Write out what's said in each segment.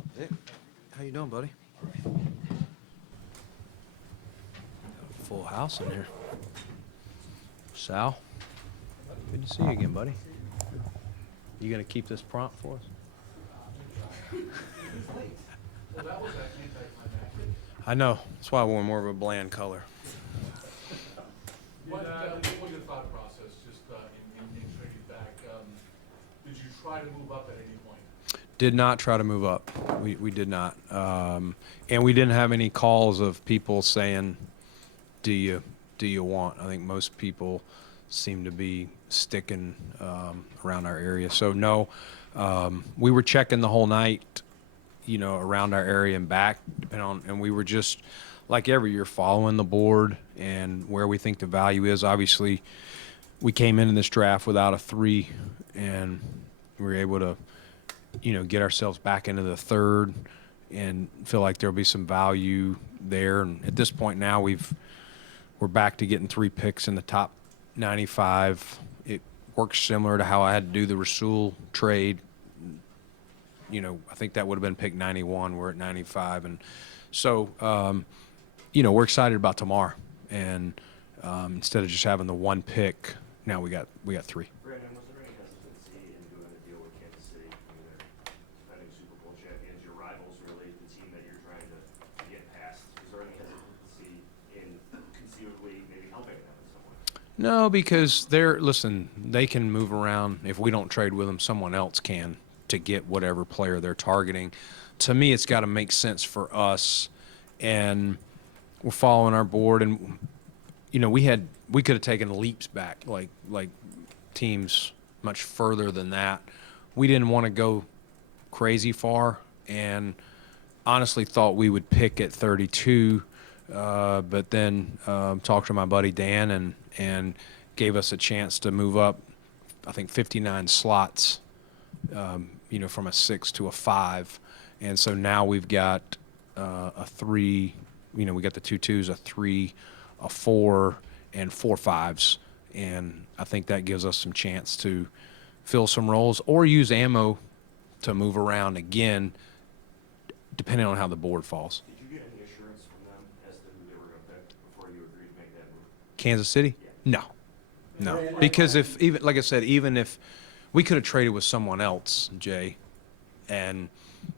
up, Vic? How you doing, buddy? Full house in here. Sal, good to see you again, buddy. You gonna keep this prompt for us? I know. That's why I wore more of a bland color. What was your thought process, just in trading back? Did you try to move up at any point? Did not try to move up. We did not. And we didn't have any calls of people saying, do you want? I think most people seem to be sticking around our area. So no, we were checking the whole night, around our area and back, and we were just like every year following the board and where we think the value is. Obviously, we came in this draft without a 3, and we were able to, get ourselves back into the 3rd and feel like there'll be some value there. And at this point now, we're back to getting 3 picks in the top 95. It works similar to how I had to do the Rasul trade. I think that would have been pick 91. We're at 95. And so, we're excited about tomorrow. And instead of just having the 1 pick, now we got 3. Brandon, was there any hesitancy in doing a deal with Kansas City? I mean, they're defending Super Bowl champions, your rivals, really, the team that you're trying to get past. Is there any hesitancy in conceivably maybe helping them in some way? No, because they can move around. If we don't trade with them, someone else can to get whatever player they're targeting. To me, it's got to make sense for us, and we're following our board. And we could have taken leaps back, like teams much further than that. We didn't want to go crazy far, and honestly thought we would pick at 32. But then talked to my buddy Dan and gave us a chance to move up, I think 59 slots, from a 6 to a 5. And so now we've got a 3, we got the 2 2s, a 3, a 4, and 4 5s. And I think that gives us some chance to fill some roles or use ammo to move around again, depending on how the board falls. Did you get any assurance from them as to who they were going to pick before you agreed to make that move? Kansas City? Yeah. No. Because like I said, even if we could have traded with someone else, Jay, and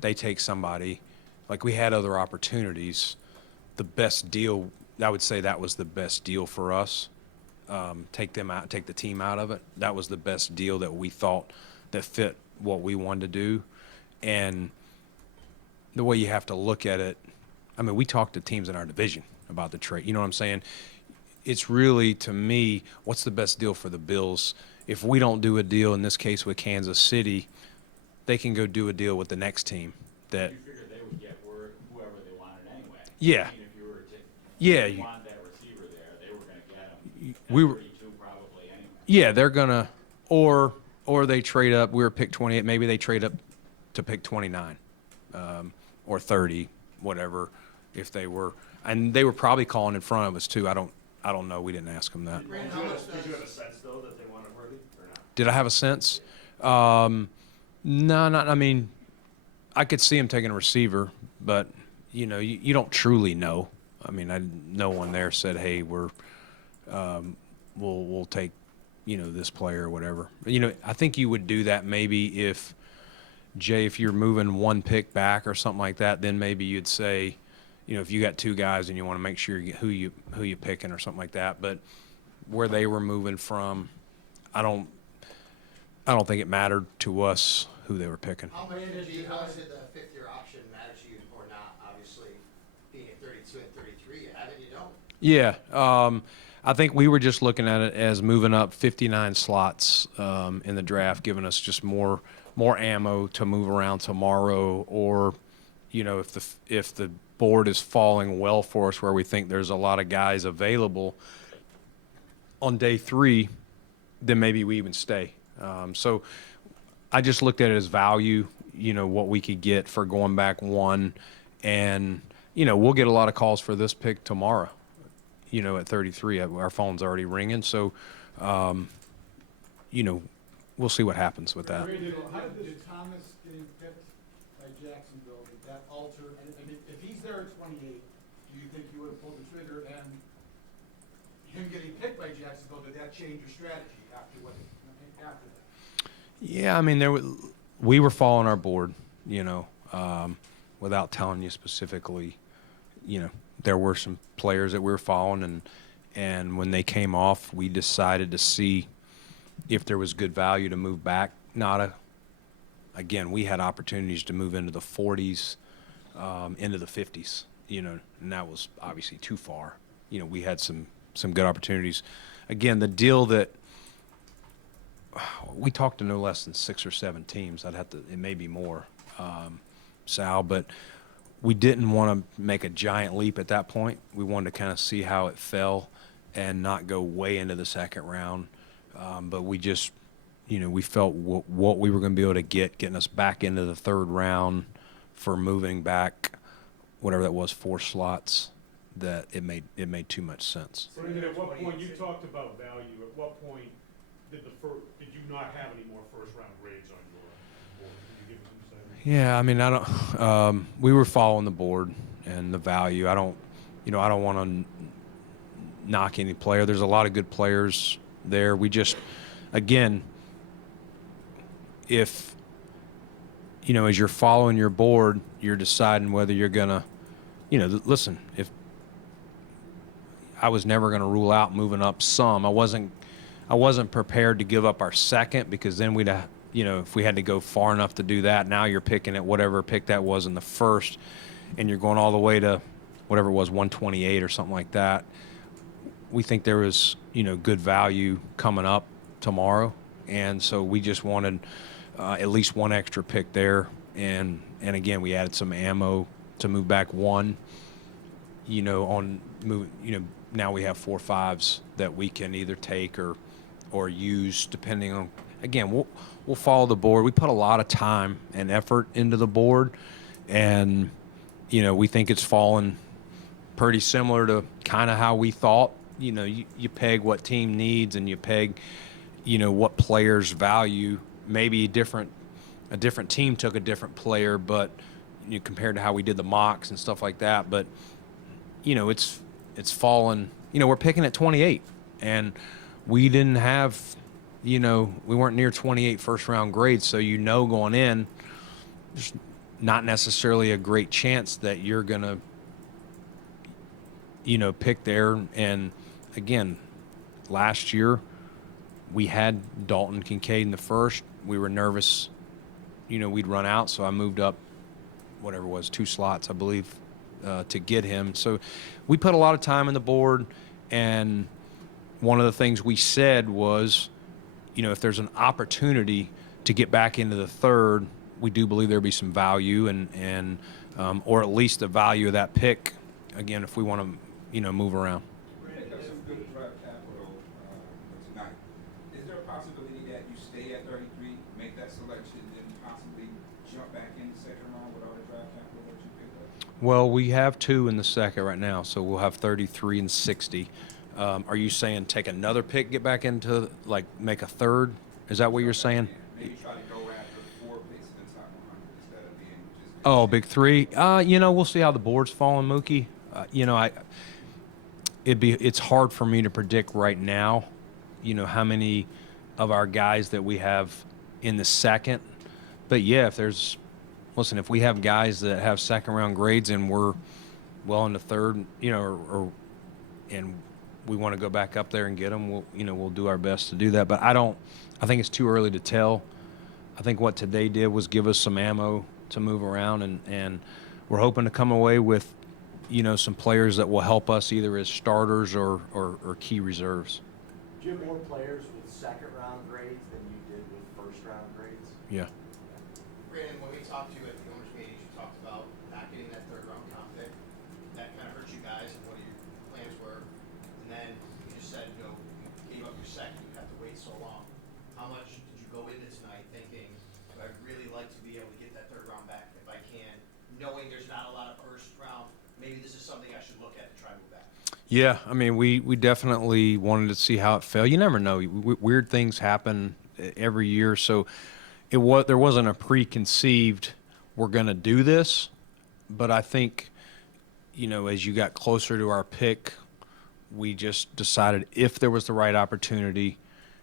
they take somebody, like we had other opportunities, the best deal, I would say that was the best deal for us. Take them out, take the team out of it. That was the best deal that we thought that fit what we wanted to do. And the way you have to look at it, I mean, we talked to teams in our division about the trade. You know what I'm saying? It's really, to me, what's the best deal for the Bills? If we don't do a deal, in this case with Kansas City, they can go do a deal with the next team. That you figured they would get whoever they wanted anyway. Yeah. I mean, if you were to want that receiver there, they were going to get him at 32 probably anyway. Yeah, they're gonna, or they trade up. We were pick 28. Maybe they trade up to pick 29, or 30, whatever. If they were, and they were probably calling in front of us too. I don't know. We didn't ask them that. Did you have a sense, though, that they wanted Worthy or not? Did I have a sense? No, not. I mean, I could see him taking a receiver, but you don't truly know. I mean, no one there said, "Hey, we'll take, this player or whatever." I think you would do that maybe if you're moving 1 pick back or something like that. Then maybe you'd say, if you got 2 guys and you want to make sure who you picking or something like that. But where they were moving from, I don't think it mattered to us who they were picking. How much did the 5th-year option matter to you or not? Obviously, being at 32 and 33, you have it, you don't. Yeah, I think we were just looking at it as moving up 59 slots in the draft, giving us just more ammo to move around tomorrow, or if the board is falling well for us, where we think there's a lot of guys available on day 3, then maybe we even stay. So I just looked at it as value, what we could get for going back 1. And, we'll get a lot of calls for this pick tomorrow, at 33. Our phone's already ringing. So, we'll see what happens with that. How did Thomas getting picked by Jacksonville, did that alter, and if he's there at 28, do you think you would have pulled the trigger, and him getting picked by Jacksonville, did that change your strategy after that? Yeah, I mean, we were following our board, without telling you specifically, there were some players that we were following, and when they came off, we decided to see if there was good value to move back. Again, we had opportunities to move into the 40s, into the 50s, and that was obviously too far. We had some good opportunities. Again, the deal that we talked to no less than 6 or 7 teams. It may be more, Sal, but we didn't want to make a giant leap at that point. We wanted to kind of see how it fell and not go way into the second round. But we just, we felt what we were going to be able to getting us back into the third round for moving back, whatever that was, 4 slots, that it made too much sense. So at what point, you talked about value, at what point did you not have any more first-round grades on your board? Can you give us some insight? Yeah, I mean, I don't. We were following the board and the value. I don't want to knock any player. There's a lot of good players there. We just, again, if as you're following your board, you're deciding whether you're gonna, listen. If I was never going to rule out moving up some, I wasn't prepared to give up our second, because then we'd have, if we had to go far enough to do that, now you're picking at whatever pick that was in the first, and you're going all the way to whatever it was, 128 or something like that. We think there was, good value coming up tomorrow, and so we just wanted at least one extra pick there, and again, we added some ammo to move back one. Now we have 4 5s that we can either take or use, depending on. Again, we'll follow the board. We put a lot of time and effort into the board, and we think it's fallen pretty similar to kind of how we thought. You peg what team needs, and you peg what players value. Maybe a different team took a different player, but compared to how we did the mocks and stuff like that. But it's fallen. We're picking at 28, and we didn't have, we weren't near 28 first-round grades, so going in, there's not necessarily a great chance that you're going to, pick there. And, again, last year we had Dalton Kincaid in the first. We were nervous, we'd run out, so I moved up, whatever it was, 2 slots, I believe, to get him. So we put a lot of time in the board, and one of the things we said was, if there's an opportunity to get back into the third, we do believe there'll be some value, and or at least the value of that pick, again, if we want to, move around. Pick up some good draft capital tonight. Is there a possibility that you stay at 33, make that selection, and possibly jump back in the second round with all the draft capital that you picked up? Well, we have 2 in the second right now, so we'll have 33 and 60. Are you saying take another pick, get back into, make a third? Is that what you're saying? Maybe try to go after 4 picks in the top 100 instead of being just. Oh, big 3. We'll see how the board's falling, Mookie. It's hard for me to predict right now, how many of our guys that we have in the second. But yeah, if we have guys that have second round grades and we're well into third, and we want to go back up there and get them, we'll do our best to do that. But I think it's too early to tell. I think what today did was give us some ammo to move around, and we're hoping to come away with, some players that will help us either as starters or key reserves. Do you have more players with second round grades than you did with first round grades? Yeah. Brandon, when we talked to you at the owners' meetings, you talked about not getting that third round comp pick. That kind of hurt you guys and what your plans were. And then you just said, you gave up your second, you have to wait so long. How much did you go into tonight thinking, I'd really like to be able to get that third round back if I can, knowing there's not a lot of first round, maybe this is something I should look at to try to move back? Yeah, I mean, we definitely wanted to see how it fell. You never know. Weird things happen every year, so there wasn't a preconceived we're going to do this, but I think, you know, as you got closer to our pick, we just decided if there was the right opportunity.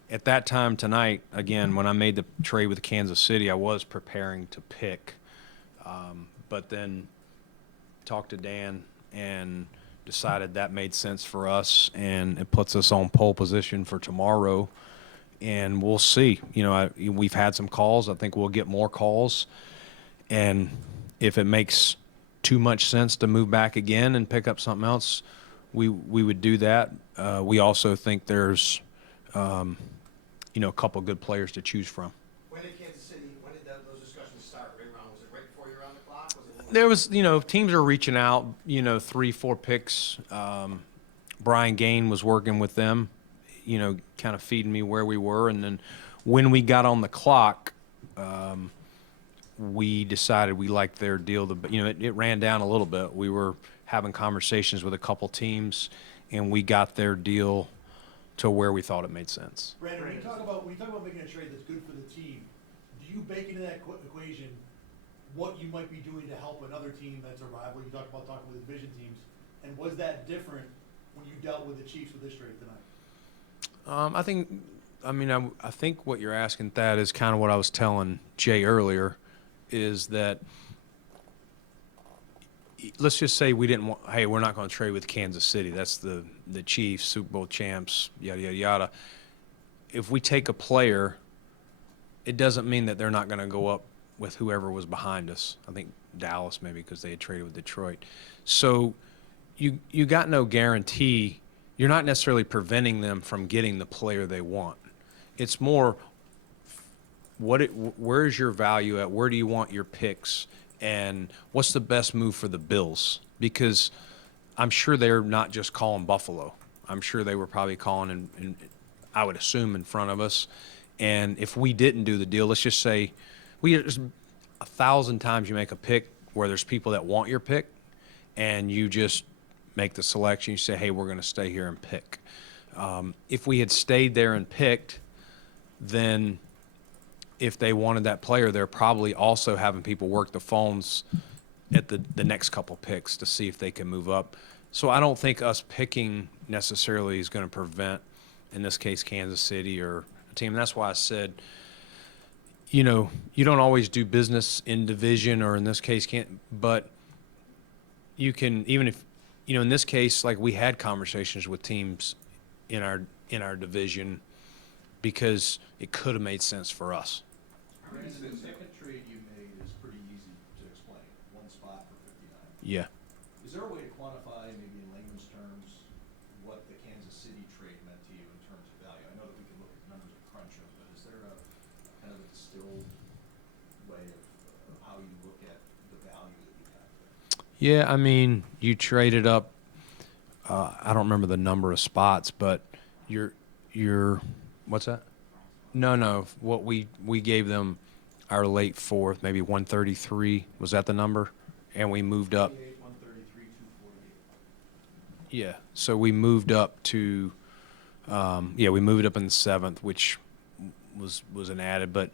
At that time tonight, again, when I made the trade with Kansas City, I was preparing to pick, but then talked to Dan and decided that made sense for us, and it puts us on pole position for tomorrow. And we'll see. You know, we've had some calls. I think we'll get more calls. And if it makes too much sense to move back again and pick up something else, we would do that. We also think there's, you know, a couple good players to choose from. When did Kansas City, when did those discussions start? Right around, was it right before you were on the clock? Was it a little- There was, you know, teams are reaching out, you know, 3-4 picks. Brian Gain was working with them, you know, kind of feeding me where we were. And then when we got on the clock, we decided we liked their deal. You know, it ran down a little bit. We were having conversations with a couple teams, and we got their deal to where we thought it made sense. Brandon, when you talk about making a trade that's good for the team, do you bake into that equation what you might be doing to help another team that's a rival? You talked about talking with division teams, and was that different when you dealt with the Chiefs with this trade tonight? I think what you're asking, Thad, is kind of what I was telling Jay earlier, is that let's just say we didn't want, hey, we're not going to trade with Kansas City. That's the Chiefs, Super Bowl champs, yada, yada, yada. If we take a player, it doesn't mean that they're not going to go up with whoever was behind us. I think Dallas maybe because they had traded with Detroit. So you got no guarantee. You're not necessarily preventing them from getting the player they want. It's more where's your value at? Where do you want your picks? And what's the best move for the Bills? Because I'm sure they're not just calling Buffalo. I'm sure they were probably calling, and I would assume, in front of us. And if we didn't do the deal, let's just say there's 1,000 times you make a pick where there's people that want your pick, and you just make the selection. You say, hey, we're going to stay here and pick. If we had stayed there and picked, then if they wanted that player, they're probably also having people work the phones at the next couple picks to see if they can move up. So I don't think us picking necessarily is going to prevent, in this case, Kansas City or a team. And that's why I said, you know, you don't always do business in division, or in this case, but you can, even if, you know, in this case, like we had conversations with teams in our division because it could have made sense for us. Brandon, the second trade you made is pretty easy to explain. One spot for 59. Yeah. Is there a way to quantify, maybe in layman's terms, what the Kansas City trade meant to you in terms of value? I know that we can look at numbers and crunch them, but is there a kind of a distilled way of how you look at the value that you have there? Yeah, I mean, you traded up. I don't remember the number of spots, but you're what's that? No. What we gave them our late fourth, maybe 133. Was that the number? And we moved up. 133, 248. Yeah. So we moved up to. We moved up in the seventh, which was an added. But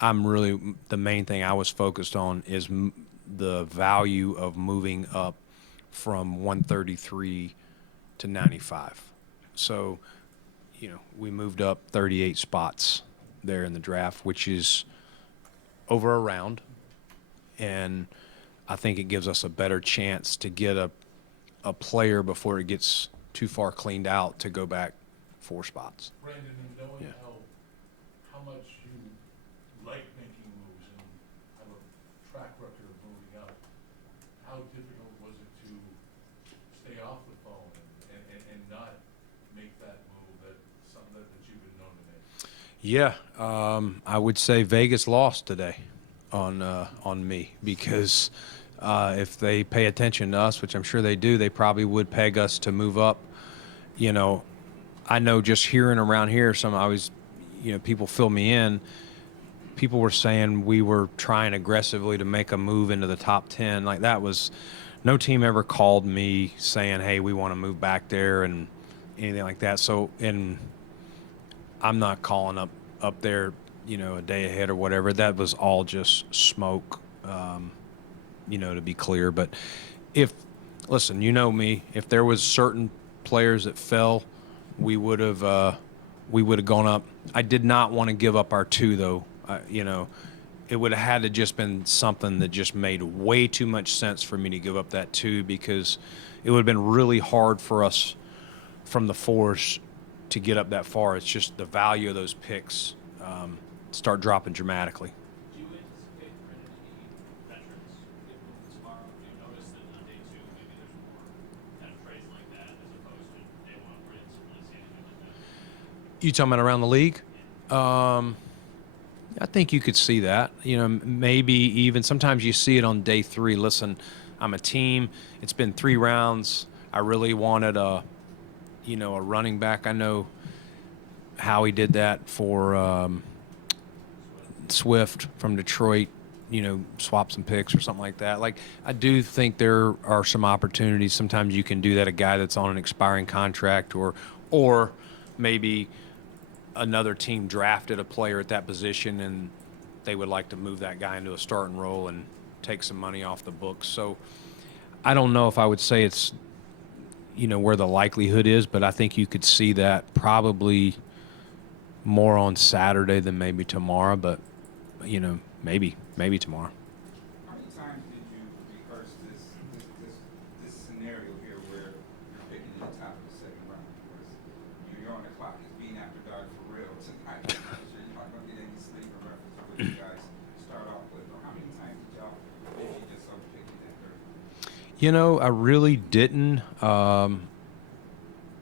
the main thing I was focused on is the value of moving up from 133 to 95. So, you know, we moved up 38 spots there in the draft, which is over a round. And I think it gives us a better chance to get a player before it gets too far cleaned out to go back 4 spots. Brandon, and knowing Yeah. how much you like making moves and have a track record of moving up, how difficult was it to stay off the phone and not make that move, something that you've been known to make? Yeah, I would say Vegas lost today on me because if they pay attention to us, which I'm sure they do, they probably would peg us to move up. You know, I know just hearing around here, people fill me in. People were saying we were trying aggressively to make a move into the top 10. Like no team ever called me saying, hey, we want to move back there and anything like that. So, and I'm not calling up there, you know, a day ahead or whatever. That was all just smoke. to be clear. But listen, you know me, if there was certain players that fell, we would have gone up. I did not want to give up our 2 though. It would have had to just been something that just made way too much sense for me to give up that 2, because it would have been really hard for us from the 4s to get up that far. It's just the value of those picks start dropping dramatically. Do you anticipate for any veterans get moved tomorrow? Do you notice that on day 2 maybe there's more kind of trades like that as opposed to day 1 where you didn't really see anything like that? You talking about around the league? I think you could see that. Maybe even sometimes you see it on day 3. Listen, I'm a team. It's been 3 rounds. I really wanted a running back. I know Howie did that for Swift from Detroit. Swap some picks or something like that. Like, I do think there are some opportunities. Sometimes you can do that. A guy that's on an expiring contract, or maybe another team drafted a player at that position and they would like to move that guy into a starting role and take some money off the books. So I don't know if I would say it's where the likelihood is, but I think you could see that probably more on Saturday than maybe tomorrow, but maybe tomorrow. How many times did you rehearse this scenario here where you're picking at the top of the second round? Because you're on the clock. It's being after dark for real tonight. I'm sure you're not going to get any sleep in reference to what you guys start off with. But how many times did y'all maybe just start picking that third? I really didn't.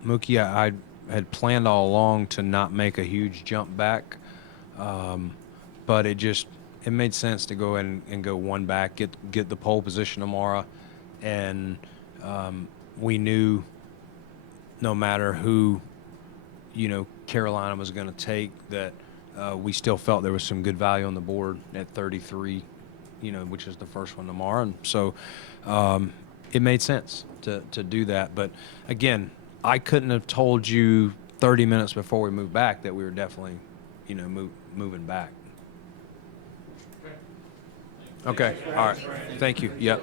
Mookie, I had planned all along to not make a huge jump back, but it made sense to go ahead and go 1 back, get the pole position tomorrow, and we knew no matter who Carolina was going to take, that we still felt there was some good value on the board at 33, which is the first one tomorrow, and so it made sense to do that. But again, I couldn't have told you 30 minutes before we moved back that we were definitely, moving back. Okay. All right. Thank you. Yep.